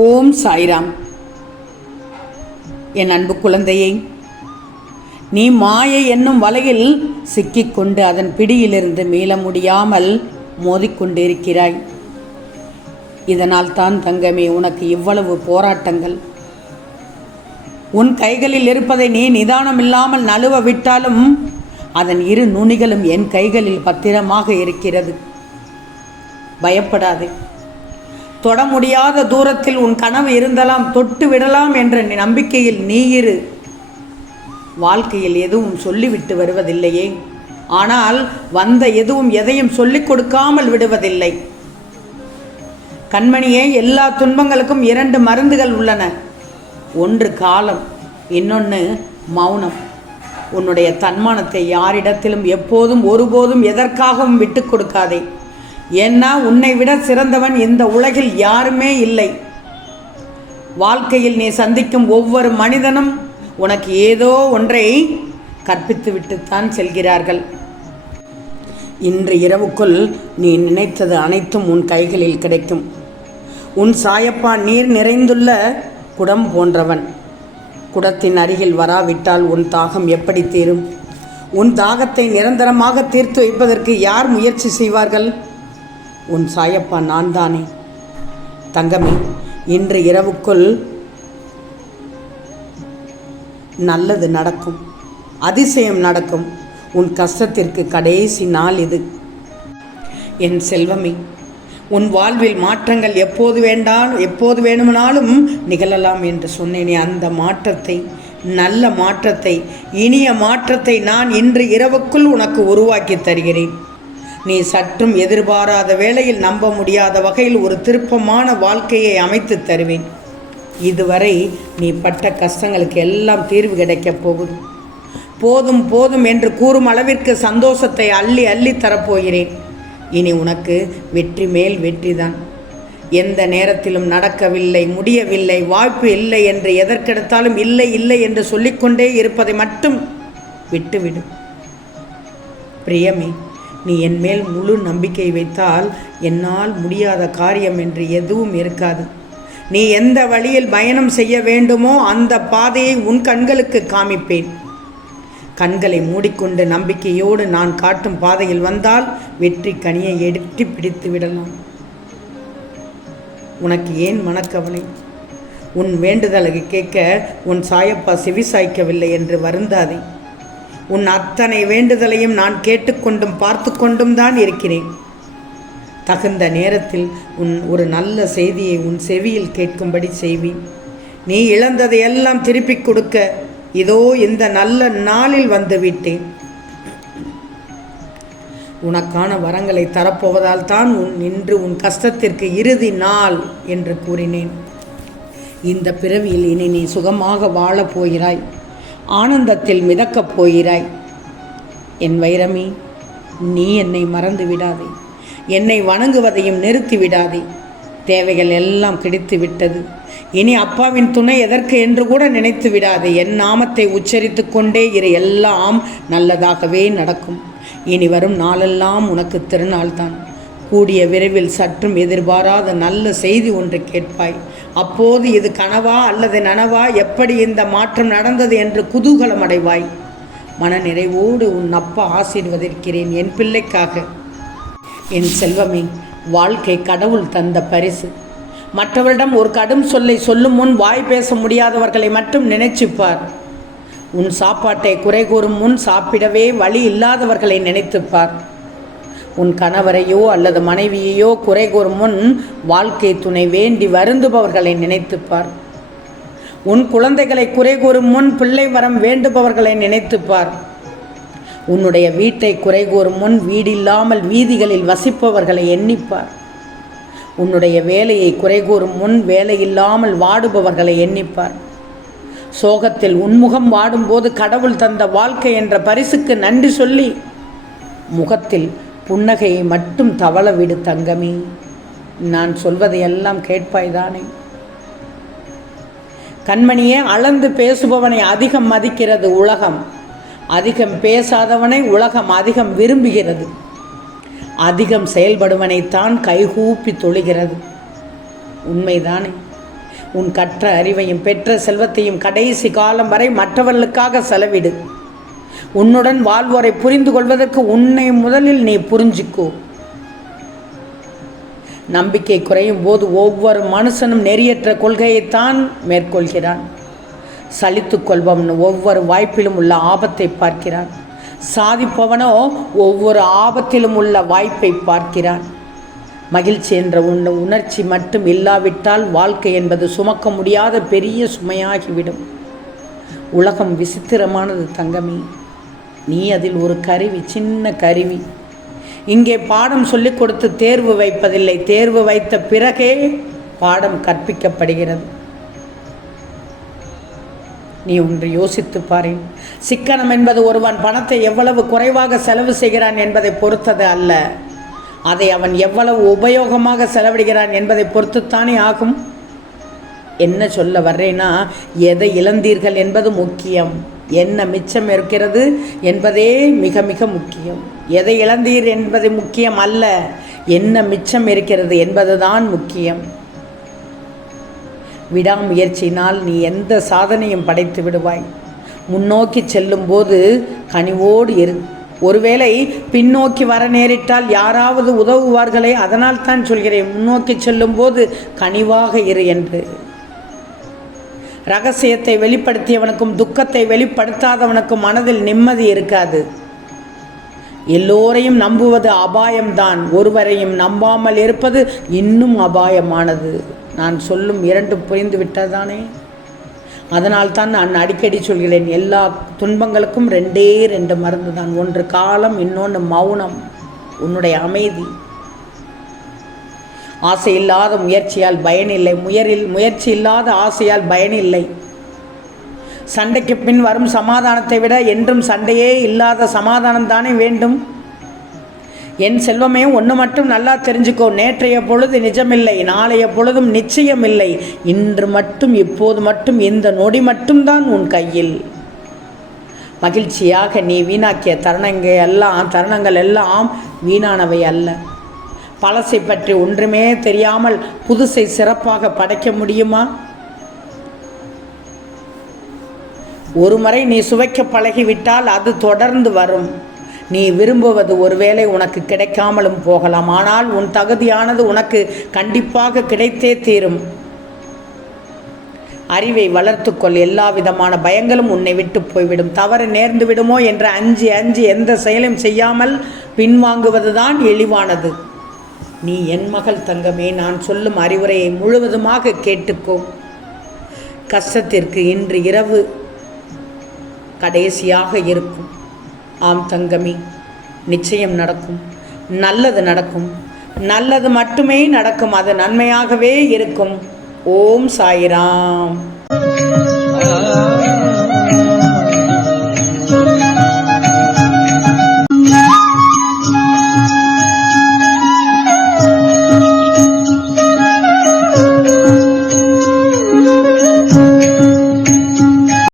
ஓம் சாய்ராம். என் அன்பு குழந்தையை, நீ மாயை என்னும் வலையில் சிக்கிக்கொண்டு அதன் பிடியிலிருந்து மீள முடியாமல் மோதிக்கொண்டிருக்கிறாய். இதனால் தான் தங்கமே உனக்கு இவ்வளவு போராட்டங்கள். உன் கைகளில் இருப்பதை நீ நிதானமில்லாமல் நழுவ விட்டாலும் அதன் இரு நுனிகளும் என் கைகளில் பத்திரமாக இருக்கிறது. பயப்படாதே. தொட முடியாத தூரத்தில் உன் கனவு இருந்தாலும் தொட்டு விடலாம் என்ற நம்பிக்கையில் நீ இரு. வாழ்க்கையில் எதுவும் சொல்லிவிட்டு வருவதில்லையே, ஆனால் வந்த எதுவும் எதையும் சொல்லிக் கொடுக்காமல் விடுவதில்லை. கண்மணியே, எல்லா துன்பங்களுக்கும் 2 மருந்துகள் உள்ளன. ஒன்று காலம், இன்னொன்று மௌனம். உன்னுடைய தன்மானத்தை யாரிடத்திலும் எப்போதும் ஒருபோதும் எதற்காகவும் விட்டு கொடுக்காதே. ஏன்னா உன்னை விட சிறந்தவன் இந்த உலகில் யாருமே இல்லை. வாழ்க்கையில் நீ சந்திக்கும் ஒவ்வொரு மனிதனும் உனக்கு ஏதோ ஒன்றை கற்பித்து விட்டுத்தான் செல்கிறார்கள். இன்று இரவுக்குள் நீ நினைத்தது அனைத்தும் உன் கைகளில் கிடைக்கும். உன் சாயப்பா நீர் நிறைந்துள்ள குடம் போன்றவன். குடத்தின் அருகில் வராவிட்டால் உன் தாகம் எப்படி தீரும்? உன் தாகத்தை நிரந்தரமாக தீர்த்து வைப்பதற்கு யார் முயற்சி செய்வார்கள்? உன் சாயப்பா நான் தானே. தங்கமே, இன்று இரவுக்குள் நல்லது நடக்கும், அதிசயம் நடக்கும். உன் கஷ்டத்திற்கு கடைசி நாள் இது. என் செல்வமே, உன் வாழ்வில் மாற்றங்கள் எப்போது வேணுமானாலும் நிகழலாம் என்று சொன்னேனே, அந்த மாற்றத்தை, நல்ல மாற்றத்தை, இனிய மாற்றத்தை நான் இன்று இரவுக்குள் உனக்கு உருவாக்கி தருகிறேன். நீ சற்றும் எதிர்பாராத வேளையில் நம்ப முடியாத வகையில் ஒரு திருப்பமான வாழ்க்கையை அமைத்து தருவேன். இதுவரை நீ பட்ட கஷ்டங்களுக்கு எல்லாம் தீர்வு கிடைக்கப் போகுது. போதும் போதும் என்று கூறும் அளவிற்கு சந்தோஷத்தை அள்ளி அள்ளி தரப்போகிறேன். இனி உனக்கு வெற்றி மேல் வெற்றிதான். எந்த நேரத்திலும் நடக்கவில்லை, முடியவில்லை, வாய்ப்பு இல்லை என்று எதற்கெடுத்தாலும் இல்லை இல்லை என்று சொல்லிக்கொண்டே இருப்பதை மட்டும் விட்டுவிடும். பிரியமே, நீ என் மேல் முழு நம்பிக்கை வைத்தால் என்னால் முடியாத காரியம் என்று எதுவும் இருக்காது. நீ எந்த வழியில் பயணம் செய்ய வேண்டுமோ அந்த பாதையை உன் கண்களுக்கு காமிப்பேன். கண்களை மூடிக்கொண்டு நம்பிக்கையோடு நான் காட்டும் பாதையில் வந்தால் வெற்றி கனியை எடுத்து பிடித்து விடலாம். உனக்கு ஏன் மனக்கவலை? உன் வேண்டுதலுக்கு கேட்க உன் சாயப்பா செவி சாய்க்கவில்லை என்று வருந்தாதே. உன் அத்தனை வேண்டுதலையும் நான் கேட்டுக்கொண்டும் பார்த்து கொண்டும் தான் இருக்கிறேன். தகுந்த நேரத்தில் ஒரு நல்ல செய்தியை உன் செவியில் கேட்கும்படி செய்வேன். நீ இழந்ததை எல்லாம் திருப்பி கொடுக்க இதோ இந்த நல்ல நாளில் வந்துவிட்டேன். உனக்கான வரங்களை தரப்போவதால் தான் இன்று உன் கஷ்டத்திற்கு இறுதி நாள் என்று கூறினேன். இந்த பிறவியில் இனி நீ சுகமாக வாழப் போகிறாய். ஆனந்தத்தில் மிதக்கப் போகிறாய். என் வைரமே, நீ என்னை மறந்து விடாதே. என்னை வணங்குவதையும் நிறுத்தி விடாதே. தேவைகள் எல்லாம் கிடைத்து விட்டது. இனி அப்பாவின் துணை எதற்கு என்று கூட நினைத்து விடாதே. என் நாமத்தை உச்சரித்து கொண்டே இரு. எல்லாம் நல்லதாகவே நடக்கும். இனி வரும் நாளெல்லாம் உனக்கு திருநாள்தான். கூடிய விரைவில் சற்றும் எதிர்பாராத நல்ல செய்தி ஒன்று கேட்பாய். அப்போது இது கனவா அல்லது நனவா, எப்படி இந்த மாற்றம் நடந்தது என்று குதூகலம் அடைவாய். மன நிறைவோடு உன் அப்பா ஆசீர்வதிக்கிறேன் என் பிள்ளைக்காக. என் செல்வமே, வாழ்க்கை கடவுள் தந்த பரிசு. மற்றவரிடம் ஒரு கடும் சொல்லை சொல்லும் முன் வாய் பேச முடியாதவர்களை மட்டும் நினைச்சுப்பார். உன் சாப்பாட்டை குறை கூறும் முன் சாப்பிடவே வழி இல்லாதவர்களை நினைத்துப்பார். உன் கணவரையோ அல்லது மனைவியையோ குறை கூறும் முன் வாழ்க்கை துணை வேண்டி வருந்துபவர்களை நினைத்துப்பார். உன் குழந்தைகளை குறை கூறும் முன் பிள்ளை வரம் வேண்டுபவர்களை நினைத்துப்பார். உன்னுடைய வீட்டை குறை கூறும் முன் வீடில்லாமல் வீதிகளில் வசிப்பவர்களை எண்ணிப்பார். உன்னுடைய வேலையை குறை கூறும் முன் வேலையில்லாமல் வாடுபவர்களை எண்ணிப்பார். சோகத்தில் உன்முகம் வாடும்போது கடவுள் தந்த வாழ்க்கை என்ற பரிசுக்கு நன்றி சொல்லி முகத்தில் புன்னகையை மட்டும் தவள விடு தங்கமே. நான் சொல்வதையெல்லாம் கேட்பாய்தானே? கண்மணியே, அளந்து பேசுபவனை அதிகம் மதிக்கிறது உலகம். அதிகம் பேசாதவனை உலகம் அதிகம் விரும்புகிறது. அதிகம் செயல்படுவனைத்தான் கைகூப்பி தொழுகிறது. உண்மைதானே? உன் கற்ற அறிவையும் பெற்ற செல்வத்தையும் கடைசி காலம் வரை மற்றவர்களுக்காக செலவிடு. உன்னுடன் வாழ்வோரை புரிந்து கொள்வதற்கு உன்னை முதலில் நீ புரிஞ்சிக்கோ. நம்பிக்கை குறையும் போது ஒவ்வொரு மனுஷனும் நெறியற்ற கொள்கையைத்தான் மேற்கொள்கிறான். சலித்து கொள்பவன் ஒவ்வொரு வாய்ப்பிலும் உள்ள ஆபத்தை பார்க்கிறான். சாதிப்பவனோ ஒவ்வொரு ஆபத்திலும் உள்ள வாய்ப்பை பார்க்கிறான். மகிழ்ச்சி என்ற உணர்ச்சி மட்டும் இல்லாவிட்டால் வாழ்க்கை என்பது சுமக்க முடியாத பெரிய சுமையாகிவிடும். உலகம் விசித்திரமானது தங்கமே. நீ அதில் ஒரு கருவி, சின்ன கருவி. இங்கே பாடம் சொல்லிக் கொடுத்து தேர்வு வைப்பதில்லை. தேர்வு வைத்த பிறகே பாடம் கற்பிக்கப்படுகிறது. நீ ஒன்று யோசித்து பாரு. சிக்கனம் என்பது ஒருவன் பணத்தை எவ்வளவு குறைவாக செலவு செய்கிறான் என்பதை பொறுத்தது அல்ல, அதை அவன் எவ்வளவு உபயோகமாக செலவிடுகிறான் என்பதை பொறுத்துத்தானே ஆகும். என்ன சொல்ல வர்றேன்னா, எதை இழந்தீர்கள் என்பது முக்கியம், என்ன மிச்சம் இருக்கிறது என்பதே மிக மிக முக்கியம். எதை இழந்தீர் என்பது முக்கியம் அல்ல, என்ன மிச்சம் இருக்கிறது என்பதுதான் முக்கியம். விடாமுயற்சியினால் நீ எந்த சாதனையும் படைத்து விடுவாய். முன்னோக்கி செல்லும் போது கனிவோடு இரு. ஒருவேளை பின்னோக்கி வர நேரிட்டால் யாராவது உதவுவார்களே, அதனால் தான் சொல்கிறேன், முன்னோக்கி செல்லும் போது கனிவாக இரு என்று. ரகசியத்தை வெளிப்படுத்தியவனுக்கும் துக்கத்தை வெளிப்படுத்தாதவனுக்கும் மனதில் நிம்மதி இருக்காது. எல்லோரையும் நம்புவது அபாயம்தான், ஒருவரையும் நம்பாமல் இருப்பது இன்னும் அபாயமானது. நான் சொல்லும் இரண்டும் புரிந்து விட்டதானே? அதனால்தான் நான் அடிக்கடி சொல்கிறேன், எல்லா துன்பங்களுக்கும் ரெண்டே ரெண்டு மருந்து தான். ஒன்று காலம், இன்னொன்று மௌனம், உன்னுடைய அமைதி. ஆசை இல்லாத முயற்சியால் பயனில்லை, முயற்சி இல்லாத ஆசையால் பயனில்லை. சண்டைக்கு பின் வரும் சமாதானத்தை விட என்றும் சண்டையே இல்லாத சமாதானம் தானே வேண்டும். என் செல்வமே, ஒன்று மட்டும் நல்லா தெரிஞ்சுக்கோ, நேற்றைய பொழுது நிஜமில்லை, நாளைய பொழுதும் நிச்சயமில்லை. இன்று மட்டும், இப்போது மட்டும், இந்த நொடி மட்டும்தான் உன் கையில். மகிழ்ச்சியாக நீ வீணாக்கிய தருணங்கள் எல்லாம் வீணானவை அல்ல. பழசை பற்றி ஒன்றுமே தெரியாமல் புதுசை சிறப்பாக படைக்க முடியுமா? ஒரு முறை நீ சுவைக்க பழகிவிட்டால் அது தொடர்ந்து வரும். நீ விரும்புவது ஒருவேளை உனக்கு கிடைக்காமலும் போகலாம், ஆனால் உன் தகுதியானது உனக்கு கண்டிப்பாக கிடைத்தே தீரும். அறிவை வளர்த்துக்கொள். எல்லா விதமான பயங்களும் உன்னை விட்டு போய்விடும். தவறு நேர்ந்து விடுமோ என்று அஞ்சி எந்த செயலும் செய்யாமல் பின்வாங்குவதுதான் எளிவானது. நீ என் மகள் தங்கமே, நான் சொல்லும் அறிவுரையை முழுவதுமாக கேட்டுக்கோ. கஷ்டத்திற்கு இன்று இரவு கடைசியாக இருக்கும். ஆம் தங்கமே, நிச்சயம் நடக்கும். நல்லது நடக்கும். நல்லது மட்டுமே நடக்கும். அது நன்மையாகவே இருக்கும். ஓம் சாய்ராம்.